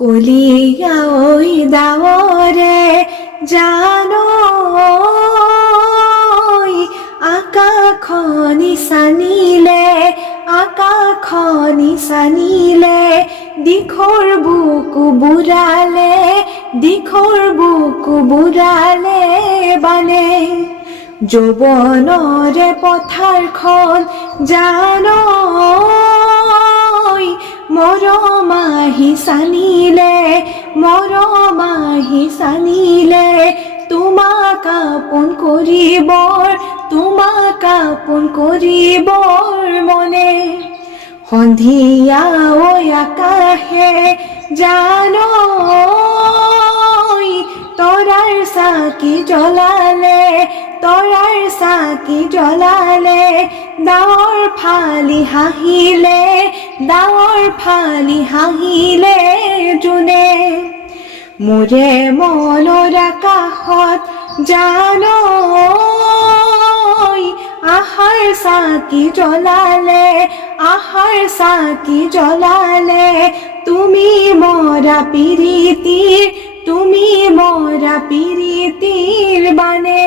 কলিয়া ওই দাওরে জানো আকা খনি সানিলে দিখর বুকু বুড়ালে বানে যৌবনরে পথাৰখন জানো মৰমাহি সানিলে তোমাক আপোন কৰিবৰ মনে সন্ধিয়া ঐ আকাশে জানো তৰাৰ চাকি জ্বলালে ডাৱৰ ফালি হাঁহিলে জোনে মোৰে মনৰ আকাশত জানো আহাৰ চাকি জ্বলালে তুমি মৰা পিৰিতিৰ বানে।